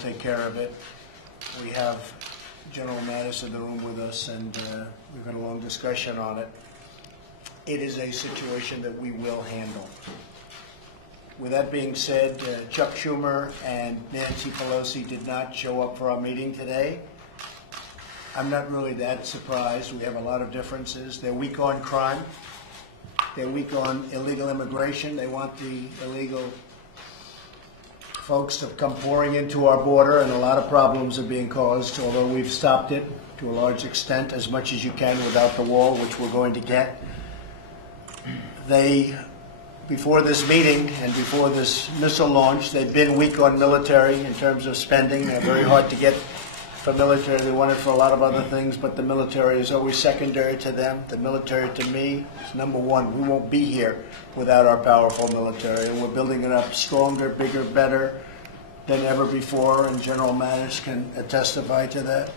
take care of it. We have General Mattis in the room with us, and we've had a long discussion on it. It is a situation that we will handle. With that being said, Chuck Schumer and Nancy Pelosi did not show up for our meeting today. I'm not really that surprised. We have a lot of differences. They're weak on crime. They're weak on illegal immigration. They want the illegal folks to come pouring into our border, and a lot of problems are being caused, although we've stopped it to a large extent, as much as you can without the wall, which we're going to get. They, before this meeting and before this missile launch, they've been weak on military in terms of spending. They're very hard to get for military. They want it for a lot of other things, but the military is always secondary to them. The military, to me, is number one. We won't be here without our powerful military, and we're building it up stronger, bigger, better than ever before, and General Mattis can testify to that.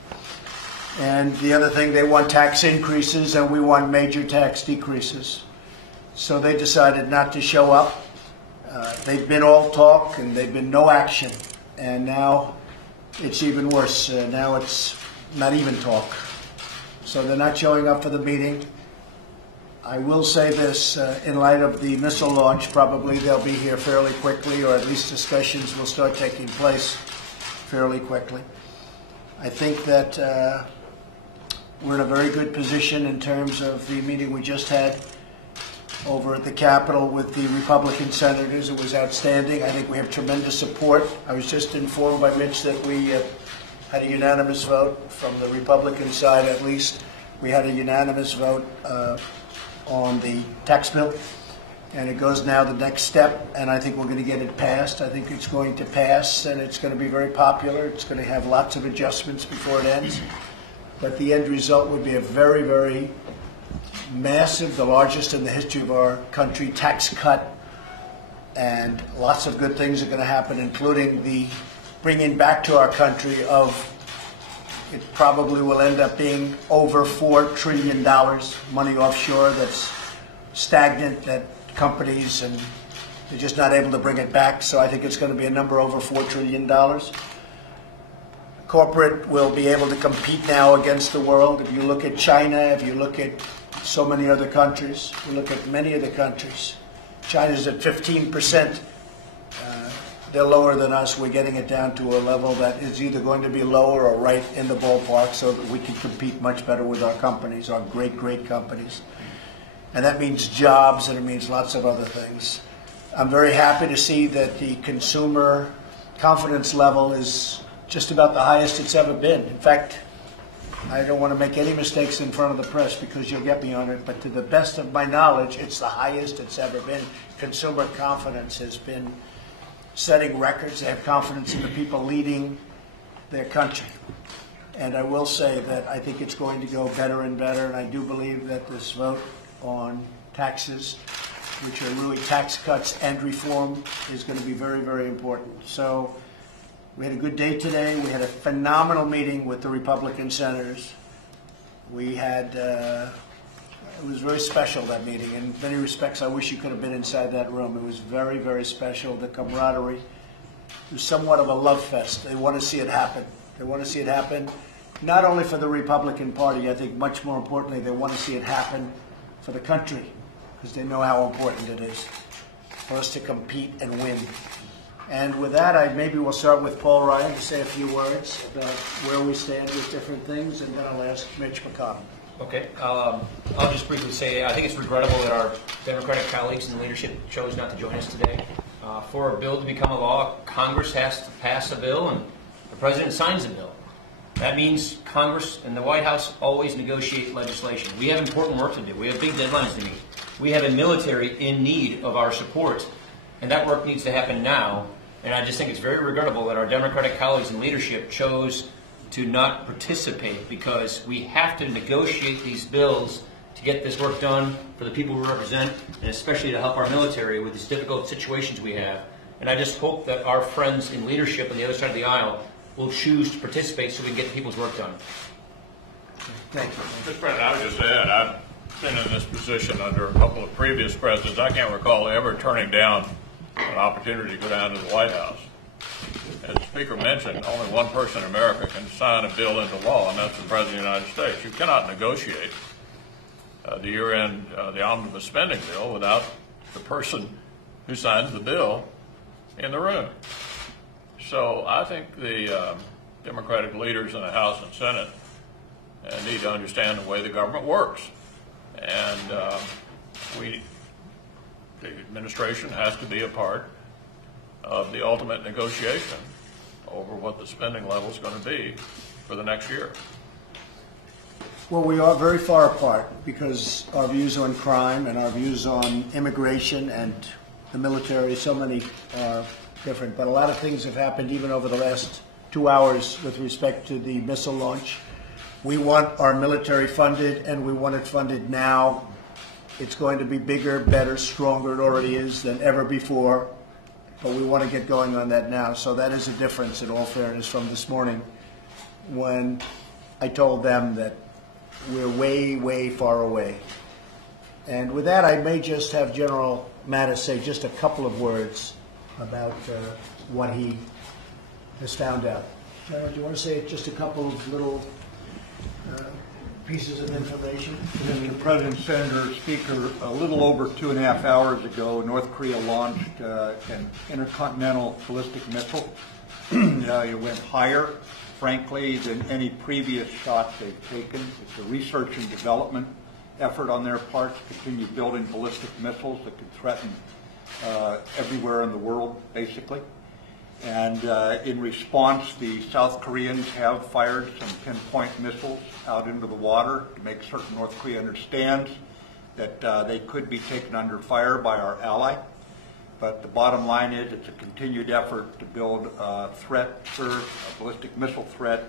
And the other thing, they want tax increases, and we want major tax decreases. So they decided not to show up. They've been all talk, and they've been no action. And now it's even worse. Now it's not even talk. So they're not showing up for the meeting. I will say this, in light of the missile launch, probably they'll be here fairly quickly, or at least discussions will start taking place fairly quickly. I think that we're in a very good position in terms of the meeting we just had over at the Capitol with the Republican senators. It was outstanding. I think we have tremendous support. I was just informed by Mitch that we had a unanimous vote from the Republican side, at least. We had a unanimous vote on the tax bill, and it goes now the next step, and I think we're going to get it passed. I think it's going to pass, and it's going to be very popular. It's going to have lots of adjustments before it ends, but the end result would be a very, very massive, the largest in the history of our country, tax cut, and lots of good things are going to happen, including the bringing back to our country of, it probably will end up being over $4 trillion money offshore that's stagnant, that companies, and they're just not able to bring it back. So I think it's going to be a number over $4 trillion. Corporate will be able to compete now against the world. If you look at China, if you look at so many other countries, you look at many of the countries, China's at 15%. They're lower than us. We're getting it down to a level that is either going to be lower or right in the ballpark, so that we can compete much better with our companies, our great, great companies. And that means jobs, and it means lots of other things. I'm very happy to see that the consumer confidence level is just about the highest it's ever been. In fact, I don't want to make any mistakes in front of the press because you'll get me on it, but to the best of my knowledge, it's the highest it's ever been. Consumer confidence has been setting records. They have confidence in the people leading their country. And I will say that I think it's going to go better and better, and I do believe that this vote on taxes, which are really tax cuts and reform, is going to be very, very important. So we had a good day today. We had a phenomenal meeting with the Republican senators. We had, it was very special, that meeting. In many respects, I wish you could have been inside that room. It was very, very special. The camaraderie. It was somewhat of a love fest. They want to see it happen. They want to see it happen not only for the Republican Party, I think much more importantly, they want to see it happen for the country, because they know how important it is for us to compete and win. And with that, maybe we'll start with Paul Ryan to say a few words about where we stand with different things, and then I'll ask Mitch McConnell. Okay. I'll just briefly say I think it's regrettable that our Democratic colleagues in the leadership chose not to join us today. For a bill to become a law, Congress has to pass a bill, and the President signs a bill. That means Congress and the White House always negotiate legislation. We have important work to do. We have big deadlines to meet. We have a military in need of our support, and that work needs to happen now. And I just think it's very regrettable that our Democratic colleagues in leadership chose to not participate, because we have to negotiate these bills to get this work done for the people we represent, and especially to help our military with these difficult situations we have. And I just hope that our friends in leadership on the other side of the aisle will choose to participate so we can get the people's work done. Thank you. Mr. President, I would just add, I've been in this position under a couple of previous presidents. I can't recall ever turning down an opportunity to go down to the White House. as the Speaker mentioned, only one person in America can sign a bill into law, and that's the President of the United States. You cannot negotiate the year-end, the omnibus spending bill without the person who signs the bill in the room. So I think the Democratic leaders in the House and Senate need to understand the way the government works. And the administration has to be a part of the ultimate negotiation over what the spending level is going to be for the next year. Well, we are very far apart because our views on crime and our views on immigration and the military, so many are different. But a lot of things have happened even over the last 2 hours with respect to the missile launch. We want our military funded, and we want it funded now. It's going to be bigger, better, stronger, it already is, than ever before. But we want to get going on that now. So that is a difference, in all fairness, from this morning when I told them that we're way, way far away. And with that, I may just have General Mattis say just a couple of words about what he has found out. General, do you want to say just a couple of little pieces of information? Mr. President, Senator, Speaker, a little over 2.5 hours ago, North Korea launched an intercontinental ballistic missile. It went higher, frankly, than any previous shot they've taken. It's a research and development effort on their part to continue building ballistic missiles that could threaten everywhere in the world, basically. And in response, the South Koreans have fired some pinpoint missiles out into the water to make certain North Korea understands that they could be taken under fire by our ally. But the bottom line is it's a continued effort to build a threat, a ballistic missile threat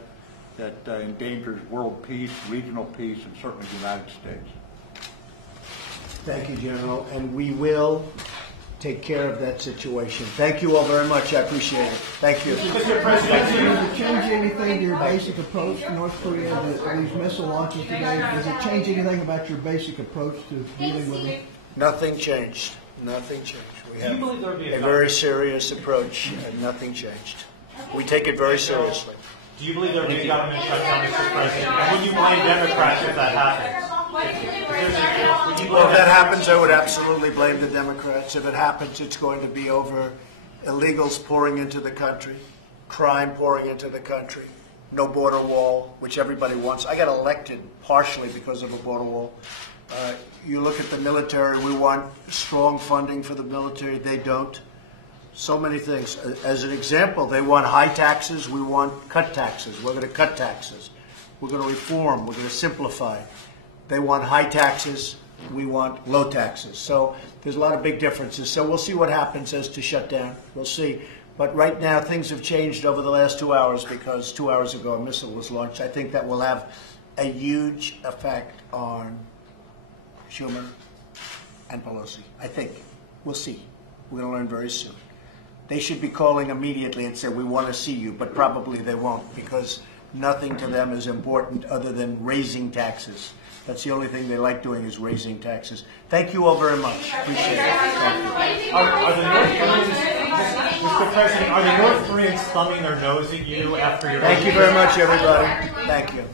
that endangers world peace, regional peace, and certainly the United States. Thank you, General, and we will take care of that situation. Thank you all very much. I appreciate it. Thank you. Mr. President, does it change anything to your basic approach to North Korea, these missile launches today? Does it change anything about your basic approach to dealing with them? Nothing changed. Nothing changed. We have a very serious approach, and nothing changed. We take it very seriously. Do you believe there will be a government shutdown, Mr. President? And would you blame Democrats if that happens? Well, if that happens, I would absolutely blame the Democrats. If it happens, it's going to be over illegals pouring into the country, crime pouring into the country, no border wall, which everybody wants. I got elected partially because of a border wall. You look at the military, we want strong funding for the military. They don't. So many things. As an example, they want high taxes. We want cut taxes. We're going to cut taxes. We're going to reform. We're going to simplify. They want high taxes. We want low taxes. So there's a lot of big differences. So we'll see what happens as to shutdown. We'll see. But right now, things have changed over the last 2 hours because 2 hours ago a missile was launched. I think that will have a huge effect on Schumer and Pelosi. I think. We'll see. We're going to learn very soon. They should be calling immediately and say, we want to see you, but probably they won't because nothing to them is important other than raising taxes. That's the only thing they like doing is raising taxes. Thank you all very much. Appreciate it. Thank you. Are the North Koreans, Mr. President, are the North Koreans thumbing their nose at you after your... Thank you very much, everybody. Thank you.